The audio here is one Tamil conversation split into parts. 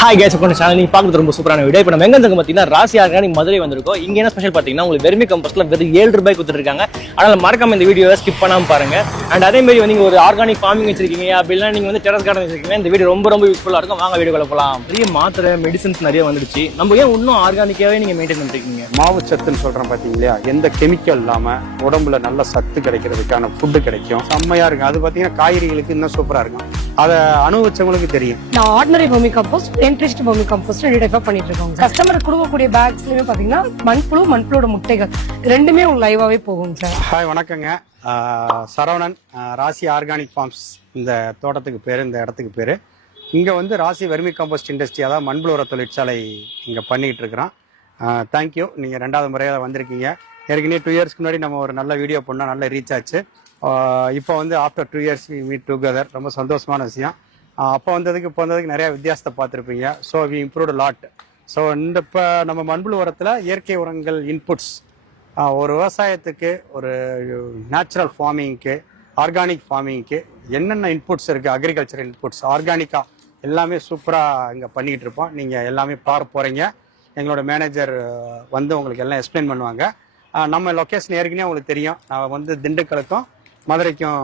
ஹாய் கேஸ் கொண்ட சேனல் நீங்கள் பார்க்குறது ரொம்ப சூப்பரான வீடியோ. இப்போ நம்ம எங்கே வந்து பார்த்தீங்கன்னா ராசி ஆர்கானிக் மதுரை வந்திருக்கோம். இங்கே என்ன ஸ்பெஷல் பார்த்தீங்கன்னா உங்களுக்கு வெர்மி கம்போஸ்ட்டில் வெறும் ₹7 கொடுத்துருக்காங்க. அதனால் மறக்காம இந்த வீடியோவை ஸ்கிப் பண்ணாமல் பாருங்க. அண்ட் அதேமாதிரி வந்து நீங்கள் ஒரு ஆர்கானிக் ஃபார்மிங் வச்சிருக்கீங்க அப்படின்னா நீங்கள் வந்து டெரஸ் கார்டன் வச்சிருக்கீங்க, இந்த வீடியோ ரொம்ப யூஸ்ஃபுல்லாக இருக்கும். வாங்க வீடியோக்குள்ள போகலாம். நிறைய மாத்திரை மெடிசன்ஸ் நிறைய வந்துடுச்சு. நம்ம ஏன் இன்னும் ஆர்கானிக்காகவே நீங்கள் மெயின்டைன் பண்ணிருக்கீங்க? மாவு சத்துன்னு சொல்கிறேன் பார்த்தீங்களா, எந்த கெமிக்கல் இல்லாமல் உடம்புல நல்ல சத்து கிடைக்கிறதுக்கான ஃபுட்டு கிடைக்கும். செம்மையாக இருக்கும். அது பார்த்தீங்கன்னா காய்கறிகளுக்கு இன்னும் சூப்பராக இருக்கும். அதை அனுபவிச்சவங்களுக்கு தெரியும். நான் ordinary vermicompost, enriched vermicompost ரெண்டு டைப்பா பண்ணிட்டு இருக்கோம். கஸ்டமருக்கு கொடுக்கக்கூடிய பேக்ஸ்லயுமே பாத்தீங்கன்னா மண்புழோட முட்டைகள் ரெண்டுமே உங்களுக்கு லைவாவே போகும் சார். ஹாய், வணக்கங்க. சரவணன், ராசி ஆர்கானிக் ஃபார்ம்ஸ் இந்த தோட்டத்துக்கு பேர், இந்த இடத்துக்கு பேர். இங்கே வந்து ராசி வெர்மி கம்போஸ்ட் இண்டஸ்ட்ரி, அதாவது மண்புழு உர தொழிற்சாலை இங்கே பண்ணிகிட்டு இருக்கிறோம். தேங்க்யூ. நீங்கள் 2வது முறையாக வந்திருக்கீங்க. ஏற்கனவே 2 இயர்ஸ்க்கு முன்னாடி நம்ம ஒரு நல்ல வீடியோ பண்ணோம், நல்ல ரீச் ஆச்சு. இப்போ வந்து after 2 years we meet together. ரொம்ப சந்தோஷமான விஷயம். அப்போ வந்ததுக்கு நிறையா வித்தியாசத்தை பார்த்துருப்பீங்க. So we improved lot. So இப்போ நம்ம மண்புழு உரத்தில் இயற்கை உரங்கள் இன்புட்ஸ், ஒரு விவசாயத்துக்கு, ஒரு நேச்சுரல் ஃபார்மிங்க்கு, ஆர்கானிக் ஃபார்மிங்க்கு என்னென்ன இன்புட்ஸ் இருக்குது, அக்ரிகல்ச்சர் இன்புட்ஸ் ஆர்கானிக்காக எல்லாமே சூப்பராக இங்கே பண்ணிக்கிட்டு இருப்போம். நீங்கள் எல்லாமே பார்க்க போகிறீங்க. எங்களோட மேனேஜர் வந்து உங்களுக்கு எல்லாம் எக்ஸ்பிளைன் பண்ணுவாங்க. நம்ம லொக்கேஷன் ஏற்கனவே உங்களுக்கு தெரியும். நான் வந்து திண்டுக்கலுக்கும் மதுரைக்கும்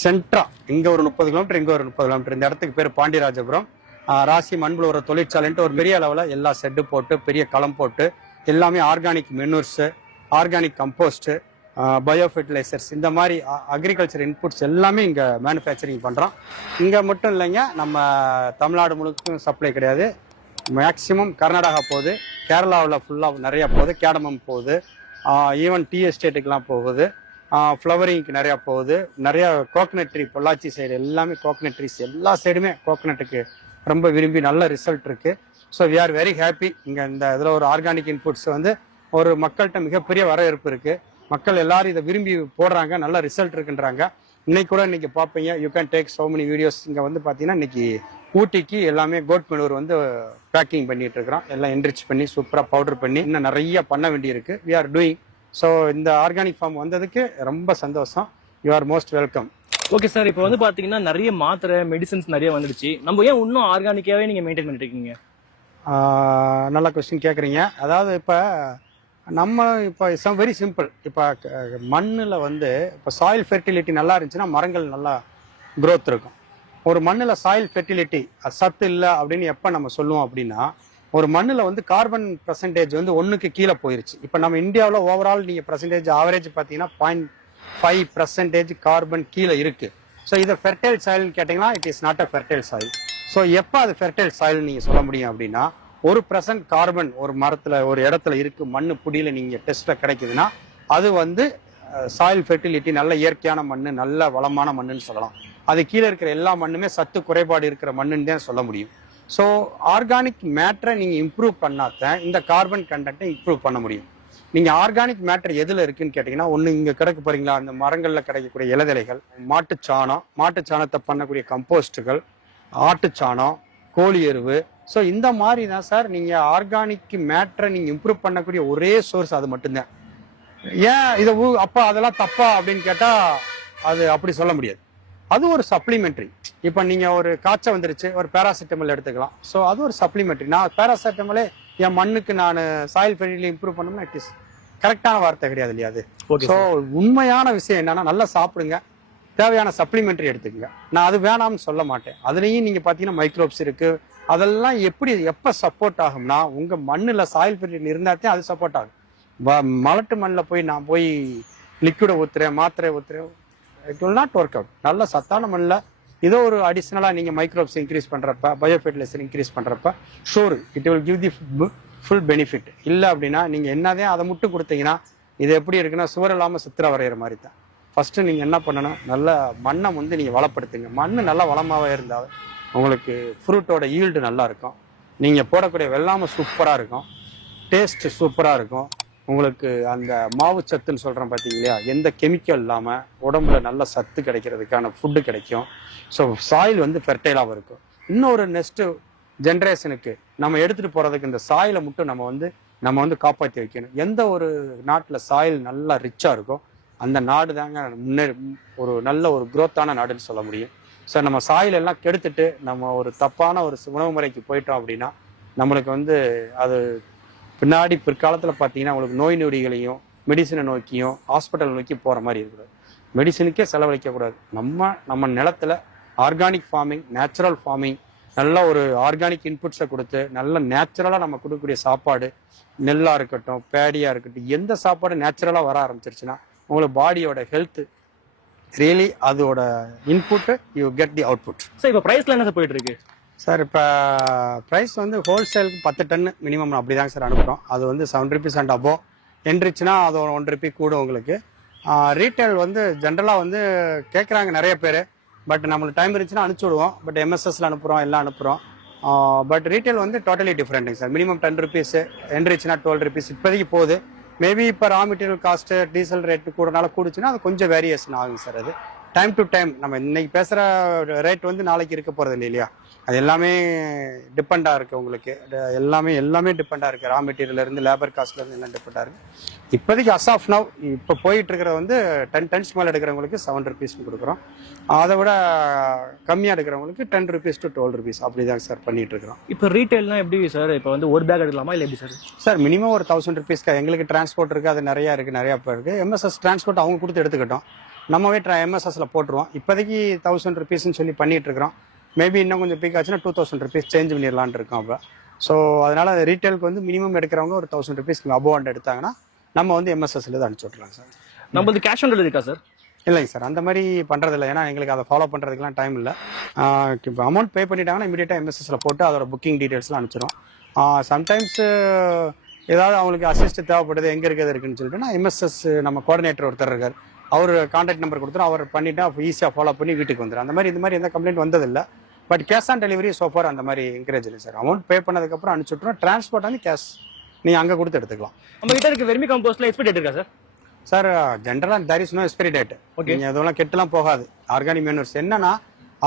சென்ட்ரா, இங்கே ஒரு 30 கிலோமீட்டர், இங்கே ஒரு 30 கிலோமீட்டர். இந்த இடத்துக்கு பேர் பாண்டியராஜபுரம். ராசி மண்புழு உர தொழிற்சாலைன்ட்டு ஒரு பெரிய அளவில் எல்லா செட்டு போட்டு, பெரிய களம் போட்டு, எல்லாமே organic manures, organic compost, bio fertilisers, இந்த மாதிரி அக்ரிகல்ச்சர் இன்புட்ஸ் எல்லாமே இங்கே மேனுஃபேக்சரிங் பண்ணுறோம். இங்கே மட்டும் இல்லைங்க, நம்ம தமிழ்நாடு முழுக்கும் சப்ளை கிடையாது. மேக்சிமம் கர்நாடகா போகுது, கேரளாவில் ஃபுல்லாக நிறையா போகுது, கேடமம் போகுது, ஈவன் டீ எஸ்டேட்டுக்கெலாம் போகுது, ஃப்ளவரிங்க்கு நிறையா போகுது. நிறையா கோகனட் ட்ரீ, பொள்ளாச்சி சைடு எல்லாமே கோகனட் ட்ரீஸ், எல்லா சைடுமே கோகனட்டுக்கு ரொம்ப விரும்பி நல்ல ரிசல்ட் இருக்குது. So we are very happy. இங்கே இந்த இதில் ஒரு ஆர்கானிக் இன்புட்ஸ் வந்து ஒரு மக்கள்கிட்ட மிகப்பெரிய வரவேற்பு இருக்குது. மக்கள் எல்லாரும் இதை விரும்பி போடுறாங்க, நல்ல ரிசல்ட் இருக்குன்றாங்க. இன்னைக்கு பார்ப்பீங்க, you can take so many videos. இங்கே வந்து பார்த்தீங்கன்னா இன்னைக்கு ஊட்டிக்கு எல்லாமே கோட் மெனூர் வந்து பேக்கிங் பண்ணிட்டு இருக்கிறோம். எல்லாம் என்ரிச் பண்ணி சூப்பராக பவுடர் பண்ணி இன்னும் நிறைய பண்ண வேண்டியிருக்கு. We are doing. ஸோ இந்த ஆர்கானிக் ஃபார்ம் வந்ததுக்கு ரொம்ப சந்தோஷம். You are most welcome. Okay sir, இப்போ வந்து பார்த்தீங்கன்னா நிறைய மாத்திரை மெடிசன்ஸ் நிறைய வந்துடுச்சு. நம்ம ஏன் இன்னும் ஆர்கானிக்காகவே நீங்கள் மெயின்டைன் பண்ணிட்டு இருக்கீங்க? நல்ல கொஸ்டின் கேட்குறீங்க. அதாவது நம்ம இப்போ வெரி சிம்பிள். இப்போ மண்ணில் வந்து இப்போ சாயில் ஃபெர்டிலிட்டி நல்லா இருந்துச்சுன்னா மரங்கள் நல்லா க்ரோத் இருக்கும். ஒரு மண்ணில் சாயில் ஃபெர்டிலிட்டி சத்து இல்லை அப்படின்னு எப்போ நம்ம சொல்லுவோம் அப்படின்னா, ஒரு மண்ணில் வந்து கார்பன் பர்சன்டேஜ் வந்து 1க்கு கீழே போயிருச்சு. இப்போ நம்ம இந்தியாவில் ஓவரால் நீங்கள் பர்சன்டேஜ் ஆவரேஜ் பார்த்தீங்கன்னா 0.5% கார்பன் கீழே இருக்குது. ஸோ இதை ஃபெர்டைல் சாயில்னு கேட்டிங்கன்னா it is not a fertile soil. So எப்போ அது ஃபெர்டைல் சாயில் நீங்கள் சொல்ல முடியும் அப்படின்னா, 1% கார்பன் ஒரு மரத்தில், ஒரு இடத்துல இருக்குது, மண்ணு புடியில் நீங்கள் டெஸ்ட்டில் கிடைக்குதுன்னா அது வந்து சாயில் ஃபெர்டிலிட்டி, நல்ல இயற்கையான மண், நல்ல வளமான மண்ணுன்னு சொல்லலாம். அது கீழே இருக்கிற எல்லா மண்ணுமே சத்து குறைபாடு இருக்கிற மண்ணுன்னு தான் சொல்ல முடியும். ஸோ ஆர்கானிக் மேட்டரை நீங்கள் இம்ப்ரூவ் பண்ணாதான் இந்த கார்பன் கண்டென்ட்டை இம்ப்ரூவ் பண்ண முடியும். நீங்கள் ஆர்கானிக் மேட்டர் எதில் இருக்குன்னு கேட்டிங்கன்னா, ஒன்று இங்கே கிடைக்க போகிறீங்களா, அந்த மரங்களில் கிடைக்கக்கூடிய இலதலைகள், மாட்டுச்சாணத்தை பண்ணக்கூடிய கம்போஸ்ட்டுகள், ஆட்டுச்சாணம், கோழி எருவு. ஸோ இந்த மாதிரி தான் சார் நீங்கள் ஆர்கானிக் மேட்டரை நீங்கள் இம்ப்ரூவ் பண்ணக்கூடிய ஒரே சோர்ஸ் அது மட்டும்தான். ஏன் இதை அப்பா அதெல்லாம் தப்பா அப்படின்னு கேட்டால் அது அப்படி சொல்ல முடியாது. அது ஒரு சப்ளிமெண்ட்ரி. இப்போ நீங்கள் ஒரு காய்ச்சல் வந்துருச்சு, ஒரு பேராசிட்டமல் எடுத்துக்கலாம். ஸோ அது ஒரு சப்ளிமெண்ட்ரி. நான் பேராசிட்டமலே என் மண்ணுக்கு நான் சாயில் ஃபெர்டிலிட்டி இம்ப்ரூவ் பண்ணோம்னா இட் இஸ் கரெக்டான வார்த்தை கிடையாது இல்லையா அது. ஸோ உண்மையான விஷயம் என்னன்னா, நல்லா சாப்பிடுங்க, தேவையான சப்ளிமெண்ட்ரி எடுத்துக்கங்க. நான் அது வேணாம்னு சொல்ல மாட்டேன். அதுலேயும் நீங்கள் பார்த்தீங்கன்னா மைக்ரோப்ஸ் இருக்குது. அதெல்லாம் எப்போ சப்போர்ட் ஆகும்னா, உங்கள் மண்ணில் சாயில் ஃபெர்டிலிட்டி இருந்தால் அது சப்போர்ட் ஆகும். மலட்டு மண்ணில் நான் போய் லிக்விடை ஊற்றுறேன், மாத்திரை ஊற்றுறேன், it will not work out. நல்ல சத்தான மண்ணில் இதோ ஒரு அடிஷ்னலாக நீங்கள் மைக்ரோப்ஸ் இன்க்ரீஸ் பண்ணுறப்ப, பயோ ஃபெர்டிலைசர் இன்க்ரீஸ் பண்ணுறப்ப sure it will give the full benefit. இல்லை அப்படின்னா நீங்கள் என்னதான் அதை மட்டும் கொடுத்தீங்கன்னா, இது எப்படி இருக்குன்னா சுவர் இல்லாமல் சித்திரை வரைகிற மாதிரி தான். ஃபஸ்ட்டு நீங்கள் என்ன பண்ணணும், நல்ல மண்ணை வந்து நீங்கள் வளப்படுத்துங்க. மண் நல்லா வளமாகவே இருந்தால் உங்களுக்கு ஃப்ரூட்டோட ஈல்டு நல்லா இருக்கும். நீங்கள் போடக்கூடிய வெள்ளாமை சூப்பராக இருக்கும், டேஸ்ட்டு சூப்பராக இருக்கும். உங்களுக்கு அந்த மாவு சத்துன்னு சொல்கிறேன் பார்த்தீங்களா, எந்த கெமிக்கல் இல்லாமல் உடம்புல நல்ல சத்து கிடைக்கிறதுக்கான ஃபுட்டு கிடைக்கும். ஸோ சாயில் வந்து ஃபெர்டைலாகவும் இருக்கும். இன்னொரு நெக்ஸ்ட்டு ஜென்ரேஷனுக்கு நம்ம எடுத்துகிட்டு போகிறதுக்கு இந்த சாயிலை மட்டும் நம்ம வந்து காப்பாற்றி வைக்கணும். எந்த ஒரு நாட்டில் சாயில் நல்லா ரிச்சாக இருக்கோ அந்த நாடு தாங்க ஒரு நல்ல ஒரு குரோத்தான நாடுன்னு சொல்ல முடியும். ஸோ நம்ம சாயில் எல்லாம் கெடுத்துட்டு நம்ம ஒரு தப்பான ஒரு உணவு முறைக்கு போயிட்டோம் அப்படின்னா நம்மளுக்கு வந்து அது பின்னாடி பிற்காலத்தில் பார்த்தீங்கன்னா உங்களுக்கு நோய் நொடிகளையும் மெடிசனை நோக்கியும் ஹாஸ்பிட்டல் நோக்கி போகிற மாதிரி இருக்கக்கூடாது. மெடிசனுக்கே செலவழிக்கக்கூடாது. நம்ம நிலத்துல ஆர்கானிக் ஃபார்மிங், நேச்சுரல் ஃபார்மிங், நல்ல ஒரு ஆர்கானிக் இன்புட்ஸை கொடுத்து நல்ல நேச்சுரலாக நம்ம கொடுக்கக்கூடிய சாப்பாடு, நெல்லாக இருக்கட்டும், பேடியாக இருக்கட்டும், எந்த சாப்பாடு நேச்சுரலாக வர ஆரம்பிச்சிருச்சுன்னா உங்களுக்கு பாடியோட ஹெல்த் ரியலி அதோட input you get the output. Sir இப்போ ப்ரைஸ்ல என்ன சார் போயிட்டு இருக்கு? சார் இப்போ ப்ரைஸ் வந்து ஹோல்சேலுக்கு 10 டன்னு மினிமம் அப்படி தாங்க சார் அனுப்புகிறோம். அது வந்து 7 rupees அண்ட் அபோவ். என்ரிச்சுனா அது ஒரு 1 rupee கூட உங்களுக்கு. ரீட்டைல் வந்து ஜென்ரலாக வந்து கேட்குறாங்க நிறைய பேர். பட் நம்மளுக்கு டைம் இருந்துச்சுன்னா அனுப்பிச்சி விடுவோம். பட் எம்எஸ்எஸ்ல அனுப்புகிறோம், எல்லாம் அனுப்புகிறோம். பட் ரீட்டைல் வந்து டோட்டலி டிஃப்ரெண்ட்டுங்க சார். மினிமம் 10 rupees, என்ரிச்சுனா 12 rupees இப்போதைக்கு போகுது. மேபி இப்போ raw material cost, diesel rate கூடனால கூடுச்சுன்னா அது கொஞ்சம் வேரியேஷன் ஆகுங்க சார். அது டைம் டு டைம் நம்ம இன்னைக்கு பேசுகிற ரேட் வந்து நாளைக்கு இருக்க போகிறது இல்லையா? அது எல்லாமே டிபெண்டாக இருக்குது உங்களுக்கு. எல்லாமே டிபெண்டாக இருக்குது. ரா மெட்டீரியல்லேருந்து லேபர் காஸ்ட்லேருந்து எல்லாம் டிபெண்டாக இருக்குது. இப்போதைக்கு அஸ் ஆஃப் நவ் இப்போ போயிட்டு இருக்கிற வந்து 10 tons மேலே எடுக்கிறவங்களுக்கு 7 rupees கொடுக்குறோம். அதை விட கம்மியாக எடுக்கிறவங்களுக்கு 10 rupees to 12 rupees அப்படி தான் சார் பண்ணிட்டு இருக்கிறோம். இப்போ ரீட்டைல்னா எப்படி சார்? இப்போ வந்து ஒரு பேக் எடுக்கலாமா இல்லை எப்படி சார்? சார் மினிமம் ஒரு 1000 rupees. எங்களுக்கு டிரான்ஸ்போர்ட் இருக்குது, அது நிறையா இருக்குது. எம்எஸ்எஸ் டிரான்ஸ்போர்ட் அவங்க கொடுத்து எடுத்துக்கிட்டோம். நம்மவே எம்எஸ்எஸ்ல போட்டுருவோம். இப்போதைக்கு 1000 rupeesன்னு சொல்லி பண்ணிட்டு இருக்கிறோம். மேபி இன்னும் கொஞ்சம் பீக் ஆச்சுன்னா 2000 rupees சேஞ்ச் பண்ணிடலான் இருக்கோம். அப்போ ஸோ அதனால ரீட்டைலுக்கு வந்து மினிமம் எடுக்கிறவங்க ஒரு 1000 rupees அபோவ் எடுத்தாங்கன்னா நம்ம வந்து எம்எஸ்எஸ்ல தான் அனுப்பிச்சு விட்றலாம் சார். நம்மளுக்கு கேஷ் ஆன் டெலிவரி இருக்கா சார்? இல்லைங்க சார், அந்த மாதிரி பண்ணுறதில்ல. ஏன்னா எங்களுக்கு அதை ஃபாலோ பண்ணுறதுக்குலாம் டைம் இல்லை. இப்போ அமௌண்ட் பே பண்ணிட்டாங்கன்னா இமீடியட்டாக எம்எஸ்எஸ்ல போட்டு அதோட புக்கிங் டீட்டெயில்ஸ்லாம் அனுப்பிச்சிடும். சம்டைம்ஸ் ஏதாவது அவங்களுக்கு அசிஸ்ட் தேவைப்படுது, எங்கே இருக்கிறது இருக்குன்னு சொல்லிட்டு நான் எம்எஸ்எஸ் நம்ம கோஆர்டினேட்டர் ஒருத்தர் இருக்கார், அவர் கான்டாக்ட் நம்பர் கொடுத்துரும். அவர் பண்ணிட்டா ஈஸியாக ஃபாலோ பண்ணி வீட்டுக்கு வந்துடும். அந்த மாதிரி இந்த மாதிரி எந்த கம்ப்ளைண்ட் வந்ததில்லை. But cash on delivery so far அந்த மாதிரி என்கரேஜ் இல்லை சார். அமௌண்ட் பே பண்ணதுக்கப்புறம் அனுப்பிச்சு விட்ருவோம். டிரான்ஸ்போர்ட் வந்து கேஷ் நீங்கள் அங்கே கொடுத்து எடுத்துக்கலாம். நம்ம கிட்ட இருக்க வெர்மி கம்போஸ்ட்ல எக்ஸ்பைரி டேட் இருக்கா சார்? சார் ஜென்ரலாக there is no expiry date. Okay, நீங்கள் அதெல்லாம் கெட்டுலாம் போகாது. ஆர்கானிக் மேனூர்ஸ் என்னன்னா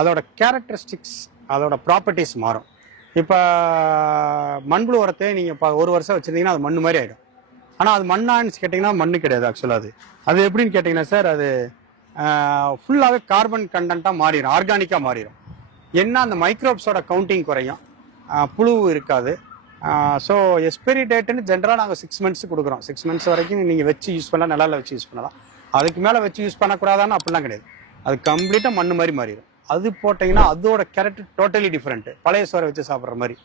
அதோட கேரக்டரிஸ்டிக்ஸ், அதோட ப்ராப்பர்ட்டிஸ் மாறும். இப்போ மண்புழு உரத்தை நீங்கள் இப்போ 1 வருஷம் வச்சுருந்தீங்கன்னா அது மண் மாதிரி ஆகிடும். ஆனால் அது மண்ணான்னு கேட்டிங்கன்னா மண்ணு கிடையாது. ஆக்சுவலாக அது எப்படின்னு கேட்டிங்கன்னா சார், அது ஃபுல்லாகவே கார்பன் கண்டென்ட்டாக மாறிடும், ஆர்கானிக்காக மாறிடும். என்ன அந்த மைக்ரோப்ஸோட கவுண்டிங் குறையும், புழு இருக்காது. ஸோ எக்ஸ்பைரி டேட்டுன்னு ஜென்ரலாக நாங்கள் 6 months கொடுக்குறோம். 6 months வரைக்கும் நீங்கள் வச்சு யூஸ் பண்ணலாம், நிழல்ல வச்சு யூஸ் பண்ணலாம். அதுக்கு மேலே வச்சு யூஸ் பண்ணக்கூடாதான்னு அப்படிலாம் கிடையாது. அது கம்ப்ளீட்டாக மண்ணு மாதிரி மாறிடும். அது போட்டிங்கன்னா அதோட கேரக்டர் டோட்டலி டிஃப்ரெண்ட். பழைய சோறை வச்சு சாப்பிட்ற மாதிரி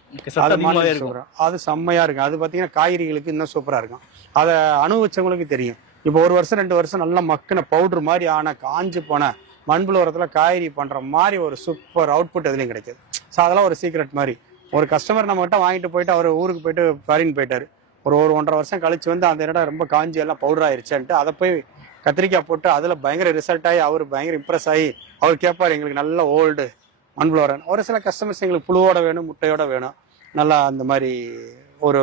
அது செம்மையாக இருக்கும். அது பார்த்தீங்கன்னா காய்கறிகளுக்கு இன்னும் சூப்பராக இருக்கும். அதை அனுபவிச்சவங்களுக்கு தெரியும். இப்போ 1 வருஷம் 2 வருஷம் நல்லா மக்கின பவுடர் மாதிரி ஆன காஞ்சு போன மண்புழு உரத்தில் காய்கறி பண்ணுற மாதிரி ஒரு சூப்பர் அவுட்புட் எதுலையும் கிடைக்கிது. ஸோ அதெல்லாம் ஒரு சீக்ரெட் மாதிரி. ஒரு கஸ்டமர் நம்மகிட்ட வாங்கிட்டு போயிட்டு அவர் ஊருக்கு போயிட்டு ஃபாரின் போயிட்டார். ஒரு 1.5 வருஷம் கழிச்சு வந்து அந்த இடம் ரொம்ப காஞ்சி எல்லாம் பவுடர் ஆயிடுச்சுன்ட்டு அதை போய் கத்திரிக்காய் போட்டு அதில் பயங்கர ரிசல்ட் ஆகி அவர் பயங்கர இம்ப்ரெஸ் ஆகி அவர் கேட்பார், எங்களுக்கு நல்ல ஓல்டு மண்புழு உரம். ஒரு சில கஸ்டமர்ஸ் எங்களுக்கு புழுவோட வேணும், முட்டையோட வேணும், நல்லா அந்த மாதிரி ஒரு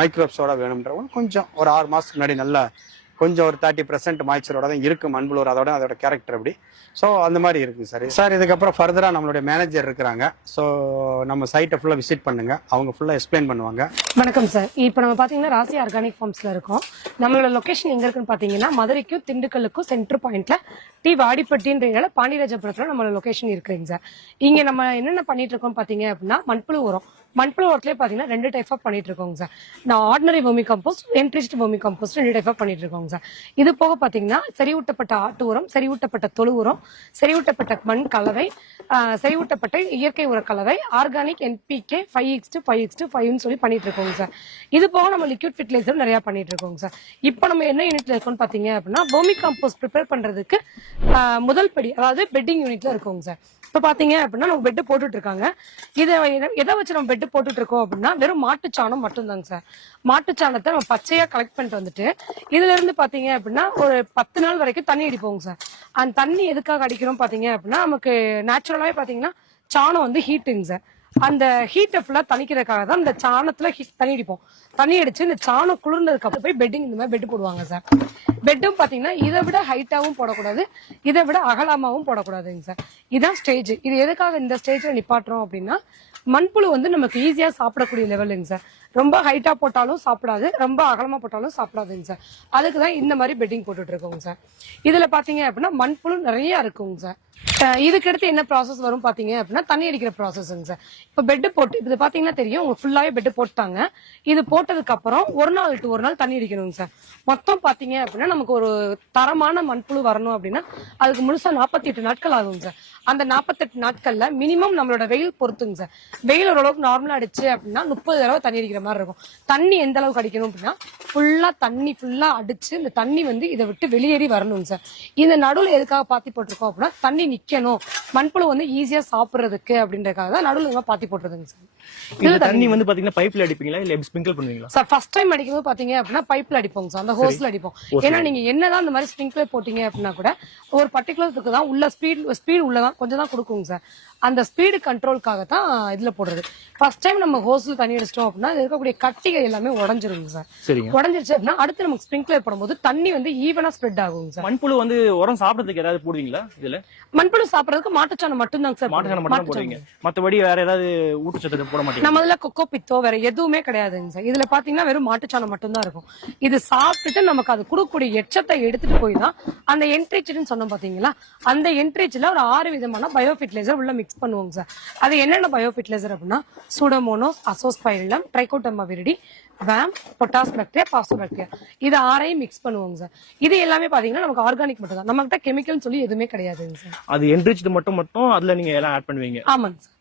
மைக்ரோப்ஸோட வேணும்ன்றவங்க கொஞ்சம் ஒரு 6 மாதத்துக்கு முன்னாடி நல்லா கொஞ்சம் ஒரு 30% மாய்ச்சரோட தான் இருக்கும் மண்புழு உரம். அதோட கேரக்டர் அப்படி. ஸோ அந்த மாதிரி இருக்குது சார். சார் இதுக்கப்புறம் ஃபர்தராக நம்மளுடைய மேனேஜர் இருக்கிறாங்க. ஸோ நம்ம சைட்டை ஃபுல்லாக விசிட் பண்ணுங்க, அவங்க ஃபுல்லாக எக்ஸ்பிளைன் பண்ணுவாங்க. வணக்கம் சார். இப்போ நம்ம பார்த்தீங்கன்னா ராசி ஆர்கானிக் ஃபார்ம்ஸ்ல இருக்கோம். நம்மளோட லொகேஷன் எங்க இருக்குன்னு பார்த்தீங்கன்னா மதுரைக்கும் திண்டுக்கல்லுக்கும் சென்டர் பாயிண்ட்ல வாடிப்பட்டின்ற பாண்டியராஜபுரத்துல நம்மளோட லொகேஷன் இருக்குங்க சார். இங்க நம்ம என்னென்ன பண்ணிட்டு இருக்கோம் பார்த்தீங்க அப்படின்னா மண்புழு உரம். மண்புழு உரத்துலேயே பார்த்தீங்கன்னா 2 டைப் ஆஃப் பண்ணிட்டு இருக்கோங்க சார். நான் ordinary vermicompost, enriched vermicompost 2 type of பண்ணிட்டு இருக்கோங்க சார். இது போக பார்த்தீங்கன்னா செறிவூட்டப்பட்ட ஆட்டு உரம், செறிவூட்டப்பட்ட தொழு உரம், செறிவூட்டப்பட்ட மண் கலவை, செறிவூட்டப்பட்ட இயற்கை உர கலவை, ஆர்கானிக் NPK 5:5:5ன்னு சொல்லி பண்ணிட்டு இருக்கோங்க சார். இது போக நம்ம லிக்விட் ஃபெர்டிலைசர் நிறைய பண்ணிட்டு இருக்கோங்க சார். இப்போ நம்ம என்ன யூனிட்ல இருக்கோம்னு பார்த்தீங்க அப்படின்னா வெர்மி கம்போஸ்ட் ப்ரிப்பேர் பண்றதுக்கு முதல் படி, அதாவது பெட்டிங் யூனிட்ல இருக்கோங்க சார். இப்போ பாத்தீங்க அப்படின்னா நம்ம பெட்டு போட்டுட்டு இருக்காங்க. எதை வச்சு நம்ம பெட்டு போட்டுட்டு இருக்கோம் அப்படின்னா வெறும் மாட்டுச்சாணம் மட்டும்தாங்க சார். மாட்டுச்சாணத்தை நம்ம பச்சையா கலெக்ட் பண்ணிட்டு வந்துட்டு இதுல இருந்து பாத்தீங்க அப்படின்னா ஒரு 10 நாள் வரைக்கும் தண்ணி அடிப்போங்க சார். அந்த தண்ணி எதுக்காக அடிக்கிறோம் பாத்தீங்க அப்படின்னா நமக்கு நேச்சுரலாவே பாத்தீங்கன்னா சாணம் வந்து ஹீட்டுங்க சார். அந்த ஹீட்டை ஃபுல்லா தணிக்கிறதுக்காக தான் இந்த சாணத்துல தண்ணி அடிப்போம். தண்ணி அடிச்சு இந்த சாணம் குளிர்ந்ததுக்கு அப்புறம் போய் பெட்டிங் இந்த மாதிரி பெட்டு போடுவாங்க சார். பெட்டும் பாத்தீங்கன்னா இதை விட ஹைட்டாவும் போடக்கூடாது, இதை விட அகலமாவும் போடக்கூடாதுங்க சார். இதான் ஸ்டேஜ். இது எதுக்காக இந்த ஸ்டேஜ்ல நிப்பாட்டுறோம் அப்படின்னா மண்புழு வந்து நமக்கு ஈஸியா சாப்பிடக்கூடிய லெவலுங்க சார். ரொம்ப ஹைட்டா போட்டாலும் சாப்பிடாது, ரொம்ப அகலமா போட்டாலும் சாப்பிடாதுங்க சார். அதுக்குதான் இந்த மாதிரி பெட்டிங் போட்டுட்டு இருக்கோங்க சார். இதுல பாத்தீங்க அப்படின்னா மண்புழு நிறைய இருக்குங்க சார். இதுக்கு அடுத்து என்ன ப்ராசஸ் வரும் பாத்தீங்க அப்படின்னா தண்ணி அடிக்கிற ப்ராசஸ்ங்க சார். இப்ப பெட் போட்டு இது பாத்தீங்கன்னா தெரியும் உங்களுக்கு ஃபுல்லாவே பெட் போட்டாங்க. இது போட்டதுக்கு அப்புறம் ஒரு நாள் டு ஒரு நாள் தண்ணி அடிக்கணுங்க சார். மொத்தம் பாத்தீங்க அப்படின்னா நமக்கு ஒரு தரமான மண்புழு வரணும் அப்படின்னா அதுக்கு முழுசா 48 நாட்கள் ஆகுங்க சார். அந்த 48 நாட்கள்ல மினிமம் நம்மளோட வெயில் பொறுத்துங்க சார். வெயில் ஓரளவுக்கு நார்மலா அடிச்சு அப்படின்னா 30 தடவை தண்ணி அடிக்கிற மாதிரி இருக்கும். தண்ணி எந்த அளவுக்கு அடிக்கணும் அப்படின்னா தண்ணி ஃபுல்லா அடிச்சு இந்த தண்ணி வந்து இதை விட்டு வெளியேறி வரணுங்க சார். இந்த நடுவில் எதுக்காக பாத்தி போட்டிருக்கோம் அப்படின்னா தண்ணி நிக்கணும், மண்புழு வந்து ஈஸியா சாப்பிடுறதுக்கு அப்படின்றதுக்காக தான் நடுவில் பாத்தி போட்டுருதுங்க சார். இந்த தண்ணி வந்து பாத்தீங்கன்னா பைப்ல அடிப்பீங்களா இல்ல ஸ்ப்ரிங்கிள் பண்ணுவீங்களா சார்? ஃபர்ஸ்ட் டைம் அடிக்கும்போது பாத்தீங்க அப்படின்னா பைப்ல அடிப்போங்க சார், அந்த ஹோஸ்ல அடிப்போம். ஏன்னா நீங்க என்னதான் அந்த மாதிரி ஸ்ப்ரிங்க்லர் போட்டீங்க அப்படின்னா கூட ஒரு பர்டிகுலருக்கு தான் உள்ள ஸ்பீடு உள்ளதான் கொஞ்சம் தான் கொடுக்குங்க சார். அந்த ஸ்பீடு கண்ட்ரோலுக்காக தான் இதுல போடுறது. ஃபர்ஸ்ட் டைம் நம்ம ஹோஸ்ல தண்ணி அடிச்சிட்டோம் அப்படின்னா இருக்கக்கூடிய கட்டிகள் எல்லாமே உடஞ்சிருங்க சார். உடஞ்சிருச்சு அப்படின்னா அடுத்து நமக்கு ஸ்ப்ரிங்க்லர் போடும்போது தண்ணி வந்து ஈவனா ஸ்ப்ரெட் ஆகுங்க சார். மண்புழு வந்து உரம் சாப்பிடறதுக்கு ஏதாவது போடுவீங்களா இதுல? மண்புழு சாப்பிடறதுக்கு மாட்டுச்சாணம் மட்டும் தாங்க சார். மாட்டுச்சாணம் மட்டும் போடுவீங்க, மத்தபடி வேற ஏதாவது ஊட்டச்சத்து போட மாட்டீங்க? நம்ம இதுல கொக்கோ பித்தோ வேற எதுவுமே கிடையாதுங்க சார். இதுல பாத்தீங்கன்னா வெறும் மாட்டுச்சாணம் மட்டும் தான் இருக்கும். இது சாப்பிட்டுட்டு நமக்கு அது கொடுக்கக்கூடிய எச்சத்தை எடுத்துட்டு போய் தான் அந்த என்ட்ரிச்னு சொன்னோம் பாத்தீங்களா, அந்த என்ட்ரிச்ல ஒரு 6 விதமான பயோஃபெர்டிலைசர் உள்ள மிக்ஸ் பண்ணுவோங்க சார். அது என்னென்ன பயோஃபெர்டிலைசர் அப்படின்னா pseudomonas, azospirillum, trichoderma viride, VAM, potash bacteria, phospho bacteria, இது 6ஐயும் மிக்ஸ் பண்ணுவோங்க சார். இது எல்லாமே பாத்தீங்கன்னா நமக்கு ஆர்கானிக் மட்டும் தான், நம்ம கிட்ட கெமிக்கல்னு சொல்லி எதுவுமே கிடையாதுங்க சார். அது என்ரிச்டு மட்டும் அதுல நீங்க எல்லாம் ஆட் பண்ணுவீங்க? ஆமாங்க சார்.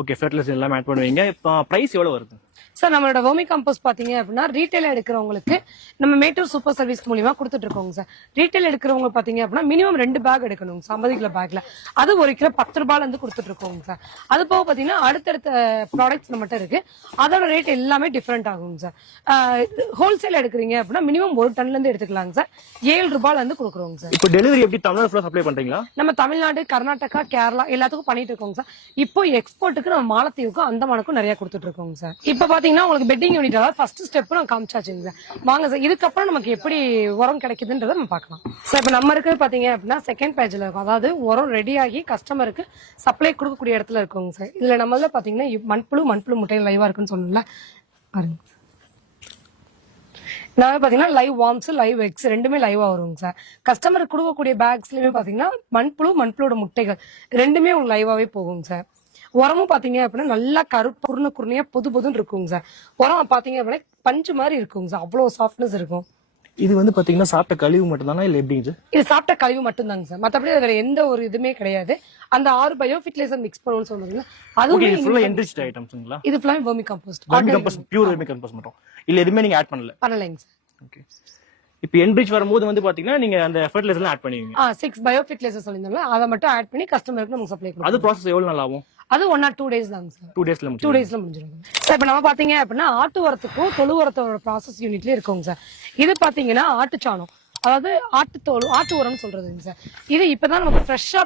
ஓகே, ஃபெர்டிலைசர் எல்லாம் ஆட் பண்ணுவீங்க. இப்போ பிரைஸ் எவ்வளவு வருது சார்? நம்மளோட வெர்மி கம்போஸ்ட் பாத்தீங்க அப்படின்னா ரீட்டைல் எடுக்கிறவங்களுக்கு நம்ம மேட்டூர் சூப்பர் சர்வீஸ் மூலியமா கொடுத்துட்டு இருக்கோங்க சார். ரீட்டைல் எடுக்கிறவங்க பாத்தீங்க அப்படின்னா மினிமம் 2 பேக் எடுக்கணும், 50 கிலோ பேக்ல. அது 1 கிலோ 10 ரூபாயில இருந்து கொடுத்துட்டு இருக்கோங்க சார். அது போக பாத்தீங்கன்னா அடுத்தடுத்த ப்ராடக்ட்ஸ் நம்மகிட்ட இருக்கு, அதோட ரேட் எல்லாமே டிஃபரெண்ட் ஆகுங்க சார். ஹோல்சேல் எடுக்கிறீங்க அப்படின்னா மினிமம் 1 டன்ல இருந்து எடுத்துக்கலாங்க சார். 7 ரூபாயில இருந்து கொடுக்குறோங்க சார். இப்போ டெலிவரி எப்படி தமிழ்நாடு ஃபுல்லா சப்ளை பண்றீங்களா? நம்ம தமிழ்நாடு, கர்நாடகா, கேரளா எல்லாத்துக்கும் பண்ணிட்டு இருக்கோங்க சார். இப்போ எக்ஸ்போர்ட்டுக்கு நம்ம மாலத்தீவுக்கும் அந்தமானுக்கும் நிறைய கொடுத்துட்டு இருக்கோங்க சார். இப்போ பாத்தீங்கன்னா உங்களுக்கு பெட்டிங் யூனிட் அதாவது ஃபர்ஸ்ட் ஸ்டெப் நான் காமிச்சாச்சுங்க சார். வாங்க சார், இதுக்கப்புறம் நமக்கு எப்படி உரம் கிடைக்குதுன்றதை நம்ம பார்க்கலாம் சார். இப்போ நம்ம இருக்கிறது பாத்தீங்க அப்படின்னா செகண்ட் பேஜ்ல இருக்கும், அதாவது உரம் ரெடி ஆகி கஸ்டமருக்கு சப்ளை கொடுக்கக்கூடிய இடத்துல இருக்குங்க சார். இதுல நம்மள பாத்தீங்கன்னா மண்புழு முட்டைகள் லைவா இருக்குன்னு சொன்னல பாருங்க. நான் பாத்தீங்கன்னா லைவ் வார்ம்ஸ், லைவ் எக்ஸ் ரெண்டுமே லைவா வருங்க சார். கஸ்டமருக்கு கொடுக்கக்கூடிய பேக்ஸ்லயுமே பாத்தீங்கன்னா மண்புழுவோட முட்டைகள் ரெண்டுமே உங்களுக்கு லைவாவே போகுங்க சார். உரமும் பாத்தீங்க அப்படின்னா நல்லா கருப்பு குருணையா பொதுன்னு இருக்குங்க சார். உரம் பாத்தீங்க அப்படின்னா பஞ்சு மாதிரி இருக்குங்க சார், அவ்வளவு சாஃப்ட்னஸ் இருக்கும். இது வந்து பாத்தீங்கன்னா சாப்பிட்ட கழிவு மட்டும் தானா இல்ல எப்படி? இது சாப்பிட்ட கழிவு மட்டும் தாங்க சார், மத்தபடி வேற எந்த ஒரு இதுமே கிடையாது. அந்த 6 பயோஃபெர்டிலைசர் மிக்ஸ் பண்ணுவோம்னு சொல்றீங்களா, அதுவும் ஃபுல்லா என்ரிச்ட் ஐட்டம்ஸ்ங்களா? இது ஃபுல்லா vermicompost, pure vermicompost மட்டும் இல்ல, எதுவுமே நீங்க ஆட் பண்ணலைங்க சார். ஓகே, இப்போ என்ரிச் வரும்போது வந்து பாத்தீங்கன்னா நீங்க அந்த ஃபெர்டிலைசர் ஆட் பண்ணுவீங்க. 6 பயோஃபெர்டிலைசர் சொல்லிருந்தோம்ல, அதை மட்டும் ஆட் பண்ணி கஸ்டமருக்கு நம்ம சப்ளை பண்ணுவோம். அது ப்ராசஸ் எவ்வளவு நாள் ஆகும்? அது 1 or 2 days தாங்க சார். 2 daysல முடிஞ்சிடும் சார். இப்ப நம்ம பாத்தீங்க அப்படின்னா ஆட்டு உரத்துக்கும் தொழு உரத்தோட ப்ராசஸ் யூனிட்ல இருக்குங்க சார். இது பாத்தீங்கன்னா ஆட்டுச்சாணம், அதாவது ஆட்டு உரம்னு சொல்றதுங்க சார். இது இப்பதான் நமக்கு ஃப்ரெஷ்ஷா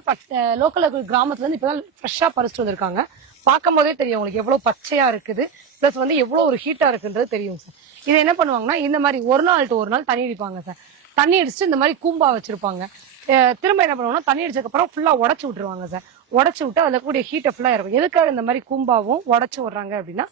லோக்கல் கிராமத்துல இருந்து இப்பதான் ஃப்ரெஷ்ஷா பறிச்சுட்டு வந்திருக்காங்க. பார்க்கும் போதே தெரியும் உங்களுக்கு எவ்வளவு பச்சையா இருக்குது, பிளஸ் வந்து எவ்வளவு ஒரு ஹீட்டா இருக்குன்றது தெரியும் சார். இது என்ன பண்ணுவாங்கன்னா இந்த மாதிரி ஒரு நாள் டு ஒரு நாள் தண்ணி அடிப்பாங்க சார். தண்ணி அடிச்சுட்டு இந்த மாதிரி கூம்பா வச்சிருப்பாங்க. திரும்ப என்ன பண்ணுவாங்கன்னா தண்ணி அடிச்சதுக்கு அப்புறம் ஃபுல்லா உடச்சு விட்டுருவாங்க சார். உடச்சு விட்டு அதுல கூடிய ஹீட்டை ஃபுல்லா இருக்கும். எதுக்காக இந்த மாதிரி கூம்பாவும் உடச்சு விடுறாங்க அப்படின்னா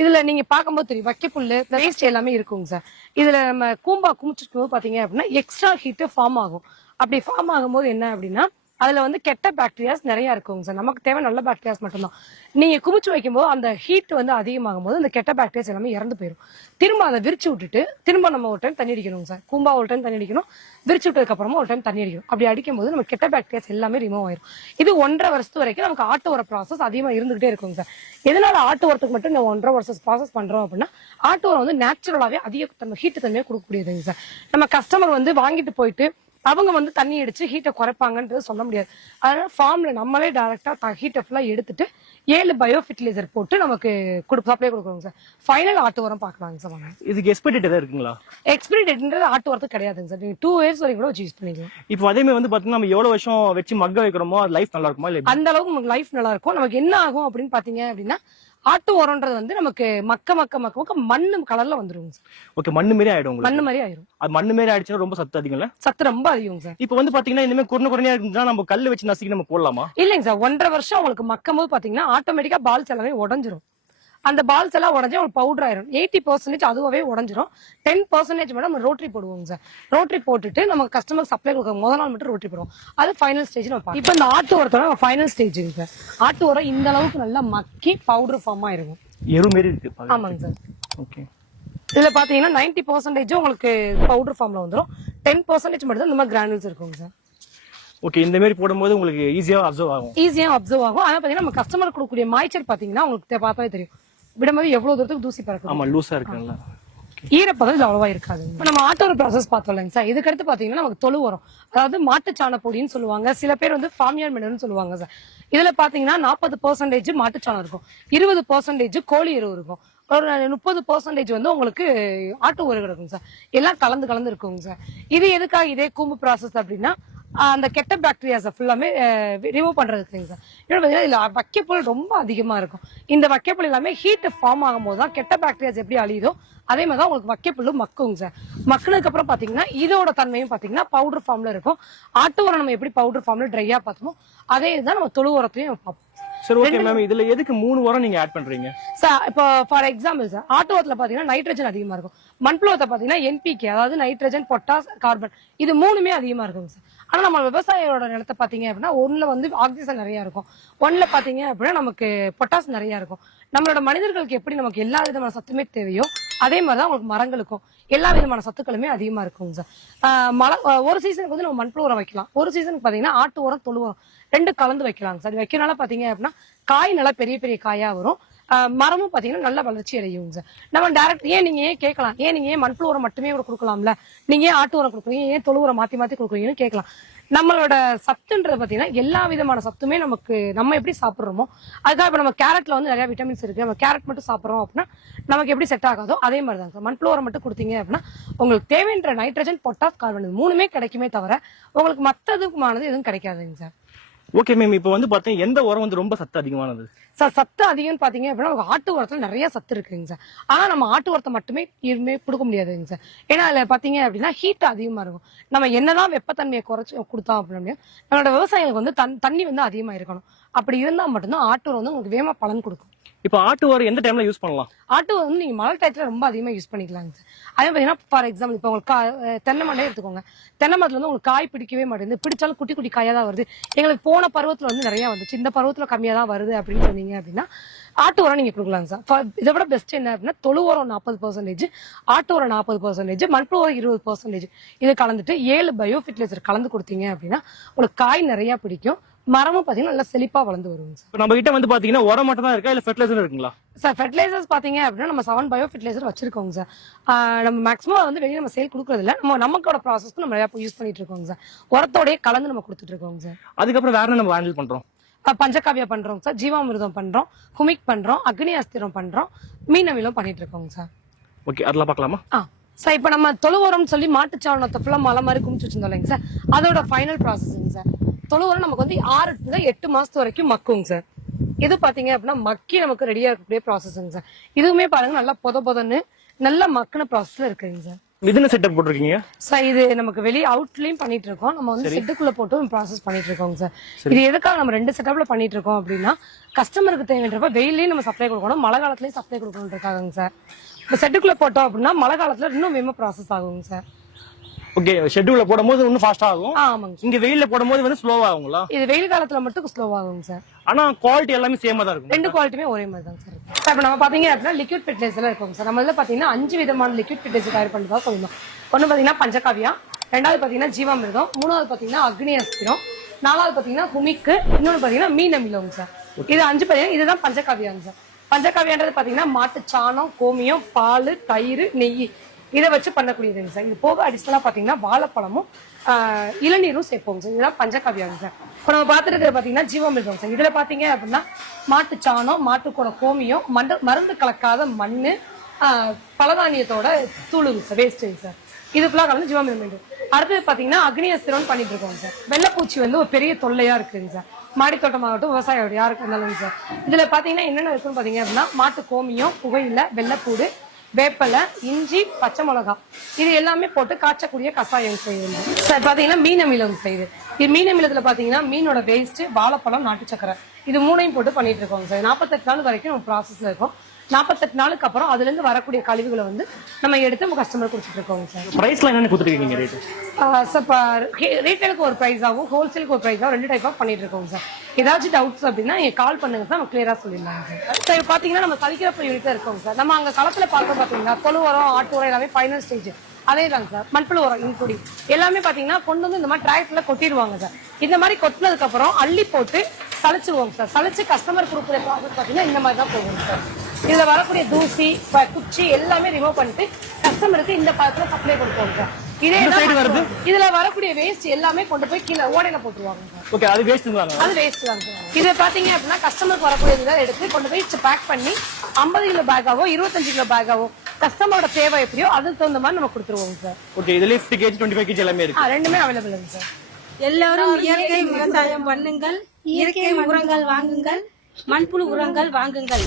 இதுல நீங்க பார்க்கும்போது தெரியும் வைக்கப்புல்லு வேஸ்ட் எல்லாமே இருக்குங்க சார். இதுல நம்ம கூம்பா குமிச்சிருக்கும் போது பாத்தீங்க அப்படின்னா எக்ஸ்ட்ரா ஹீட்டு ஃபார்ம் ஆகும். அப்படி ஃபார்ம் ஆகும்போது என்ன அப்படின்னா அதுல வந்து கெட்ட பாக்டீரியாஸ் நிறைய இருக்குங்க சார். நமக்கு தேவை நல்ல பாக்டீரியாஸ் மட்டும்தான். நீங்க குமிச்சு வைக்கும்போது அந்த ஹீட் வந்து அதிகமாகும் போது அந்த கெட்ட பாக்டீரியாஸ் எல்லாமே இறந்து போயிடும். திரும்ப அதை விரிச்சு விட்டுட்டு திரும்ப நம்ம ஒரு டைம் தண்ணி அடிக்கணும் சார். கூம்பா ஒரு டைம் தண்ணி அடிக்கணும், விரிச்சு விட்டதுக்கு அப்புறமா ஒரு டைம் தண்ணி அடிக்கணும். அப்படி அடிக்கும் போது நம்ம கெட்ட பாக்டீரியாஸ் எல்லாமே ரிமூவ் ஆயிரும். இது 1.5 வருஷத்து வரைக்கும் நமக்கு ஆட்டு உர ப்ராசஸ் அதிகமா இருந்துகிட்டே இருக்குங்க சார். எதனால ஆட்டு உரத்துக்கு மட்டும் நம்ம 1.5 வருஷம் ப்ராசஸ் பண்றோம் அப்படின்னா ஆட்டு உரம் வந்து நேச்சுரலாவே அதிக ஹீட்டு தன்மையை கொடுக்கக்கூடியதுங்க சார். நம்ம கஸ்டமர் வந்து வாங்கிட்டு போயிட்டு அவங்க வந்து தண்ணி அடிச்சு ஹீட்டை குறைப்பாங்கன்றது சொல்ல முடியாது. அதனால ஃபார்ம்ல நம்மளே டைரக்டா ஹீட்டை ஃபுல்லா எடுத்துட்டு 7 பயோஃபெர்டிலைசர் போட்டு நமக்கு சப்ளை கொடுக்குறோங்க சார். ஃபைனல் ஆட்டு உரம் பாக்கலாங்க சார். இதுக்கு எக்ஸ்பைரி டேட் இருக்குங்களா? எக்ஸ்பைரி டேட்ன்றது ஆட்டு உரத்துக்கு கிடையாதுங்க சார். நீங்க 2 years வரைக்கும் கூட வச்சு யூஸ் பண்ணிக்கலாம். இப்போ அதே மாதிரி வந்து பாத்தீங்கன்னா நம்ம எவ்வளவு வருஷம் வச்சு மக்க வைக்கிறோமோ அது லைஃப் நல்லா இருக்குமா? இல்ல அந்த அளவுக்கு நமக்கு லைஃப் நல்லா இருக்கும். நமக்கு என்ன ஆகும் அப்படின்னு பாத்தீங்க அப்படின்னா ஆட்டு உரம்ன்றது வந்து நமக்கு மக்க மண்ணு கலர்ல வந்துரும் சார். ஓகே, மண்ணு மாதிரி ஆயிடும். மண்ணு மாதிரி ஆயிரும். அது மண்ணு மாதிரி ஆயிடுச்சுன்னா ரொம்ப சத்து அதிகம்ல? சத்து ரொம்ப அதிகம் சார். இப்போ வந்து பாத்தீங்கன்னா இனிமே குறையா இருந்தா நம்ம கல்லு வச்சு நசுக்கி நம்ம போடலாமா? இல்லைங்க சார், 1.5 வருஷம் உங்களுக்கு மக்கும் போது பாத்தீங்கன்னா ஆட்டோமேட்டிக்கா பால்ஸ் எல்லாமே உடஞ்சிரும். அந்த பால்ஸ் எல்லாம் உடஞ்சி உங்களுக்கு பவுடர் ஆயிரும். 80% அதுவே உடஞ்சிரும். 10% மட்டும் நம்ம ரோட்டரி போடுவோங்க சார். ரோட்டரி போட்டுட்டு நம்ம கஸ்டமர் சப்ளை கொடுக்க முதல் நாள் மட்டும் ரோட்டரி போடுவோம். அது ஃபைனல் ஸ்டேஜ் நம்ம இப்போ இந்த ஆட்டு உரத்தோட ஃபைனல் ஸ்டேஜுங்க சார். ஆட்டு உரம் இந்த அளவுக்கு நல்லா மக்கி பவுடர் ஃபார்ம் ஆயிருக்கும். எரு மாரி இருக்கு. ஆமாங்க சார். ஓகே. இதுல பாத்தீங்கன்னா 90% உங்களுக்கு பவுடர் ஃபார்ம்ல வந்துரும். 10% மட்டும் தான் இந்த மாதிரி கிரானுல்ஸ் இருக்குங்க சார். ஓகே. இந்த மாதிரி போடும்போது உங்களுக்கு ஈஸியா அப்சர்வ் ஆகும். ஆனா பாத்தீங்கன்னா நம்ம கஸ்டமர் கொடுக்கக்கூடிய மாய்ச்சர் பாத்தீங்கன்னா உங்களுக்கு பார்த்தாலே தெரியும். விடும்போது எவ்வளவு தூரத்துக்கு தூசி பறக்கும். ஆமா, லூசா இருக்குல்ல. ஈரப்பதம் இது அவ்வளவா இருக்காது. இப்ப நம்ம ஆட்டோர ப்ராசஸ் பார்த்தோம் இல்லைங்க சார். இதுக்கடுத்து பாத்தீங்கன்னா நமக்கு தொழு உரம், அதாவது மாட்டுச்சாண பொடின்னு சொல்லுவாங்க. சில பேர் வந்து ஃபார்மியார் மினர்னு சொல்லுவாங்க சார். இதுல பாத்தீங்கன்னா 40% மாட்டுச்சாணம் இருக்கும், 20% கோழி எருவு இருக்கும், ஒரு 30% வந்து உங்களுக்கு ஆட்டு உரம் இருக்கும் சார். எல்லாம் கலந்து இருக்குங்க சார். இது எதுக்காக இதே கூம்பு ப்ராசஸ் அப்படின்னா அந்த கெட்ட பாக்டீரியாஸை ஃபுல்லாமே ரிமூவ் பண்றதுக்கு சார். இன்னொன்று பார்த்தீங்கன்னா இதுல வைக்கப்புல் ரொம்ப அதிகமா இருக்கும். இந்த வைக்கப்புல் எல்லாமே ஹீட் ஃபார்ம் ஆகும்போது தான் கெட்ட பாக்டீரியாஸ் எப்படி அழியுதோ அதே மாதிரி தான் உங்களுக்கு வைக்கப்புல்லு மக்குங்க சார். மக்குனதுக்கு அப்புறம் பாத்தீங்கன்னா இதோட தன்மையும் பாத்தீங்கன்னா பவுடர் ஃபார்ம்ல இருக்கும். ஆட்டு உரம் நம்ம எப்படி பவுடர் ஃபார்ம்ல ட்ரையா பார்த்தோமோ அதே இதுதான் நம்ம தொழு உரத்தையும் பார்ப்போம். சரி, ஓகே மேம். இதுல எதுக்கு 3 உரம் நீங்க ஆட் பண்றீங்க சார்? இப்போ ஃபார் எக்ஸாம்பிள் சார், ஆட்டு உரத்துல பாத்தீங்கன்னா நைட்ரஜன் அதிகமா இருக்கும். மண்புழு உரத்தை பாத்தீங்கன்னா NPK, அதாவது நைட்ரஜன், பொட்டாஸ், கார்பன், இது 3மே அதிகமா இருக்குங்க சார். ஆனா நம்ம விவசாயியோட நிலத்தை பாத்தீங்க அப்படின்னா ஒண்ணுல வந்து ஆக்சிஜன் நிறைய இருக்கும், ஒண்ணுல பாத்தீங்க அப்படின்னா நமக்கு பொட்டாஸ் நிறைய இருக்கும். நம்மளோட மனிதர்களுக்கு எப்படி நமக்கு எல்லா விதமான சத்துமே தேவையோ அதே மாதிரிதான் உங்களுக்கு மரங்களுக்கும் எல்லா விதமான சத்துக்களுமே அதிகமா இருக்குங்க சார். ஒரு சீசனுக்கு வந்து நம்ம மண்புழு உரம் வைக்கலாம், ஒரு சீசனுக்கு பாத்தீங்கன்னா ஆட்டு உரம், தொழு உரம் 2 கலந்து வைக்கலாங்க சார். வைக்கிறனால பாத்தீங்க அப்படின்னா காய் நல்லா பெரிய பெரிய காயா வரும், மரமும் பாத்தீங்கன்னா நல்ல வளர்ச்சி அடையும் சார். நம்ம டைரக்ட் நீங்க ஏன் கேட்கலாம், நீங்க ஏன் மண்புழு உரம் மட்டுமே கொடுக்கலாம்ல, நீங்க ஏன் ஆட்டு உரம் கொடுக்குறீங்க, ஏன் தொழு உரம் மாத்தி கொடுக்குறீங்கன்னு கேட்கலாம். நம்மளோட சத்துன்றது பாத்தீங்கன்னா எல்லா விதமான சத்துமே நமக்கு நம்ம எப்படி சாப்பிடுறோமோ அதுக்காக இப்ப நம்ம கேரட்ல வந்து நிறைய விட்டமின்ஸ் இருக்கு. நம்ம கேரட் மட்டும் சாப்பிடுறோம் அப்படின்னா நமக்கு எப்படி செட் ஆகாதோ அதே மாதிரி தான் சார். மண்புழு உரம் மட்டும் கொடுத்தீங்க அப்படின்னா உங்களுக்கு தேவைன்ற நைட்ரஜன், பொட்டாஸ், கார்பன் 3மே கிடைக்குமே தவிர உங்களுக்கு மத்ததுக்குமானது எதுவும் கிடைக்காதுங்க சார். Okay ma'am. இப்போ வந்து பாத்தீங்கன்னா எந்த உரம் வந்து ரொம்ப சத்து அதிகமானது சார்? சத்து அதிகம்னு பாத்தீங்க அப்படின்னா ஆட்டு உரத்துல நிறைய சத்து இருக்குங்க சார். ஆனா நம்ம ஆட்டு உரத்தை மட்டுமே கொடுக்க முடியாதுங்க சார். ஏன்னா அதுல பாத்தீங்க அப்படின்னா ஹீட் அதிகமா இருக்கும். நம்ம என்னதான் வெப்பத்தன்மையை குறைச்சு கொடுத்தோம் அப்படின்னா நம்மளோட விவசாயிகளுக்கு வந்து தண்ணி வந்து அதிகமா இருக்கணும். அப்படி இருந்தா மட்டும்தான் ஆட்டு உரம் வந்து உங்களுக்கு வேகமா பலன் கொடுக்கும். இப்போ ஆட்டு உரம் எந்த டைம்ல யூஸ் பண்ணலாம்? ஆட்டு உரம் வந்து நீங்க மழை டயத்துல ரொம்ப அதிகமா யூஸ் பண்ணிக்கலாங்க சார். அதே பாத்தீங்கன்னா ஃபார் எக்ஸாம்பிள் இப்போ உங்களுக்கு தென்னை மரமே எடுத்துக்கோங்க. தென்னை மரத்துல வந்து உங்களுக்கு காய் பிடிக்கவே மாட்டேங்குது, பிடிச்சாலும் குட்டி குட்டி காயா தான் வருது. எங்களுக்கு போன பருவத்துல வந்து நிறைய வந்துச்சு, இந்த பருவத்துல கம்மியா தான் வருது அப்படின்னு சொன்னீங்க அப்படின்னா ஆட்டு உரம் நீங்க கொடுக்கலாங்க சார். இதை விட பெஸ்ட் என்ன அப்படின்னா தொழு உரம் 40%, ஆட்டு உரம் 40%, மண்புழு உரம் 20%, இது கலந்துட்டு 7 பயோ ஃபெர்டிலைசர் கலந்து கொடுத்தீங்க அப்படின்னா உங்களுக்கு காய் நிறைய பிடிக்கும், மரமும் பாத்தீங்கன்னா நல்லா செழிப்பா வளர்ந்து வருங்க சார். நம்ம கிட்ட வந்து பாத்தீங்கன்னா உரம் மட்டும் தான் இருக்கா இல்ல ஃபெர்டிலைசர் இருக்குங்களா? சார் ஃபெர்டிலைசர்ஸ் பாத்தீங்க அப்படின்னா நம்ம 7 பயோ ஃபெர்டிலைசர் வச்சிருக்கோங்க சார். நம்ம மேக்ஸிமம் வந்து வெளியே நம்ம சேல் கொடுக்கறது இல்ல, நமக்கோட ப்ராசஸ்க்கு நம்ம நிறைய யூஸ் பண்ணிட்டு இருக்கோங்க சார். உரத்தோடய கலந்து நம்ம கொடுத்துட்டு இருக்கோங்க சார். அதுக்கப்புறம் வேற நம்ம ஹேண்டில் பண்றோம்? பஞ்சகாவியா பண்றோம் சார், ஜீவாமிர்தம் பண்றோம், குமிக் பண்றோம், அக்னி அஸ்திரம் பண்றோம், மீன் அமிலம் பண்ணிட்டு இருக்கோங்க சார். ஓகே, அதெல்லாம் பார்க்கலாமா? சார் இப்ப நம்ம தொழு உரம்னு சொல்லி மாட்டுச்சாணத்தை ஃபுல்லா மலை மாதிரி குமிச்சு வச்சிருந்தோம் சார், அதோட ஃபைனல் ப்ராசஸிங் சார். தொழு உரம் நமக்கு வந்து 6 to 8 மாசத்து வரைக்கும் மக்குங்க சார். இது பாத்தீங்க அப்படின்னா மக்கி நமக்கு ரெடியா இருக்கக்கூடிய ப்ராசஸிங் சார். இதுவுமே பாருங்க நல்லா பொதன்னு நல்ல மக்கின ப்ராசஸ்ல இருக்குங்க சார். இதுன்னு செட்டப் போட்டுருக்கீங்க சார்? இது நமக்கு வெளியே அவுட்லயும் பண்ணிட்டு இருக்கோம், நம்ம வந்து செட்டுக்குள்ள போட்டு ப்ராசஸ் பண்ணிட்டு இருக்கோங்க சார். இது எதுக்காக நம்ம 2 செட்டப்ல பண்ணிட்டு இருக்கோம் அப்படின்னா கஸ்டமருக்கு தேவைன்றப்ப வெயிலையும் நம்ம சப்ளை கொடுக்கணும், மழை காலத்துலயும் சப்ளை கொடுக்கணும் இருக்காங்க சார். இப்போ செட்டுக்குள்ள போட்டோம் அப்படின்னா மழை காலத்துல இன்னும் வேகமா ப்ராசஸ் ஆகுங்க சார். ஓகே, ஷெட்யூல்ல போடும்போது இன்னும் ஃபாஸ்டா ஆகும். ஆமாங்க. இங்க வெயில்ல போடும்போது வந்து ஸ்லோவா ஆகுங்களா? இது வெயில் காலத்துல மட்டும் ஸ்லோவா ஆகுங்க சார். ஆனா குவாலிட்டி எல்லாமே சேமா தான் இருக்கும். 2 குவாலிட்டியுமே ஒரே மாதிரி தான் சார் இருக்கும். இப்போ நம்ம பாத்தீங்க அப்படின்னா லிக்விட் ஃபெர்டிலைசர்ல இருக்கும் சார். நம்ம இதுல பாத்தீங்கன்னா 5 விதமான லிக்விட் ஃபெர்டிலைசர் தயார் பண்றதா சொல்லணும். ஒன்னு பாத்தீங்கன்னா பஞ்சகாவியா, 2வது பாத்தீங்கன்னா ஜீவாமிர்தம், 3வது பாத்தீங்கன்னா அக்னி அஸ்திரம், 4வது பாத்தீங்கன்னா குமிக்கு, இன்னொன்னு பாத்தீங்கன்னா மீன் அமிலம் சார். இது 5 பாத்தீங்கன்னா இதுதான் பஞ்சகாவியாங்க சார். பஞ்சகாவியான்றது பாத்தீங்கன்னா மாட்டு சாணம், கோமியம், பால், தயிர், நெய் இதை வச்சு பண்ணக்கூடியதுங்க சார். இது போக அடிஷனலா பாத்தீங்கன்னா வாழைப்பழமும் இளநீரும் சேர்ப்போங்க சார். இதுதான் பஞ்சகாவியாங்க சார். இப்போ நம்ம பார்த்துட்டு இருக்கிற பாத்தீங்கன்னா ஜீவாமிர்தம் சார். இதுல பாத்தீங்க அப்படின்னா மாட்டு சாணம், மாட்டுக்கூட கோமியம், மருந்து கலக்காத மண்ணு, பலதானியத்தோட தூளுங்க சார், வேஸ்டேஜ் சார். இது ஃபுல்லா கலந்து ஜீவாமிர்தம். அடுத்தது பாத்தீங்கன்னா அக்னி அஸ்திரம் பண்ணிட்டு இருக்கோங்க சார். வெள்ளைப்பூச்சி வந்து ஒரு பெரிய தொல்லையா இருக்குங்க சார், மாடி தோட்டமாகட்டும் விவசாயம் யாருக்கு இருந்தாலும் சார். இதுல பாத்தீங்கன்னா என்னென்ன இருக்குன்னு பாத்தீங்க அப்படின்னா மாட்டு கோமியம், புகையில, வெள்ளைப்பூடு, வேப்பலை, இஞ்சி, பச்சை மிளகாய், இது எல்லாமே போட்டு காய்ச்சக்கூடிய கஷாயம் செய்யுது சார். பாத்தீங்கன்னா மீன் அமிலம் செய்யுது. இது மீன் அமிலத்துல பாத்தீங்கன்னா மீனோட வேஸ்ட், வாழைப்பழம், நாட்டு சக்கரை, இது 3ஐயும் போட்டு பண்ணிட்டு இருக்கோங்க சார். 48 நாள் வரைக்கும் நம்ம ப்ராசஸ்ல இருக்கும். 48 நாளுக்கு அப்புறம் அதுல இருந்து வரக்கூடிய கழிவுகளை வந்து நம்ம எடுத்து நம்ம கஸ்டமர் கொடுத்துட்டு இருக்கோங்க சார். பிரைஸ்லாம் என்னென்ன கொடுத்துருக்கீங்க ரேட்டு? சார் இப்போ ரீட்டைலுக்கு ஒரு ப்ரைஸ் ஆகும், ஹோல்சேலுக்கு ஒரு ப்ரைஸ் ஆகும், 2 டைப் ஆஃப் பண்ணிட்டு இருக்கோங்க சார். ஏதாச்சும் டவுட்ஸ் அப்படின்னா நீங்க கால் பண்ணுங்க சார், நம்ம கிளியரா சொல்லிடலாம் சார். சார் பாத்தீங்கன்னா நம்ம கழிக்கிறப்ப யூனிட்ல இருக்கோங்க சார். நம்ம அங்க களத்துல பார்க்க பாத்தீங்கன்னா தொழு உரம், ஆட்டு உரம் எல்லாமே ஃபைனல் ஸ்டேஜ். அதே தாங்க சார், மண்புழு உரம் இன்குடி எல்லாமே பாத்தீங்கன்னா கொண்டு வந்து இந்த மாதிரி டிராக்டர்ல கொட்டிடுவாங்க சார். இந்த மாதிரி கொட்டினதுக்கு அப்புறம் அள்ளி போட்டு சளிச்சிருவோங்க சார். சளிச்சு கஸ்டமர் கொடுக்குற ப்ராசஸ் பாத்தீங்கன்னா இந்த மாதிரி தான் போகும் சார். இதுல வரக்கூடிய தூசி, குச்சி எல்லாமே ரிமூவ் பண்ணிட்டு கஸ்டமருக்கு இந்த பழத்துல சப்ளை கொடுப்போம் சார். இதே வருது, இதுல வரக்கூடிய வேஸ்ட் எல்லாமே கொண்டு போய் கீழே ஓடையில போட்டுருவாங்க சார். ஓகே, அது வேஸ்ட் தான். அது வேஸ்ட் தான் சார். இது பாத்தீங்க அப்படின்னா கஸ்டமருக்கு வரக்கூடிய இதை எடுத்து கொண்டு போய் பேக் பண்ணி 50 கிலோ பேக்காவோ 25 கிலோ பேக்காவோ கஸ்டமரோட தேவை எப்படியோ அதுக்கு தகுந்த மாதிரி நம்ம கொடுத்துருவோம் சார். ஓகே, இதுல 50 kg 25 kg எல்லாமே இருக்கு. ரெண்டுமே அவைலபிள் இருக்கு சார். எல்லாரும் இயற்கை விவசாயம் பண்ணுங்கள், இயற்கை உரங்கள் வாங்குங்கள், மண்புழு உரங்கள் வாங்குங்கள்.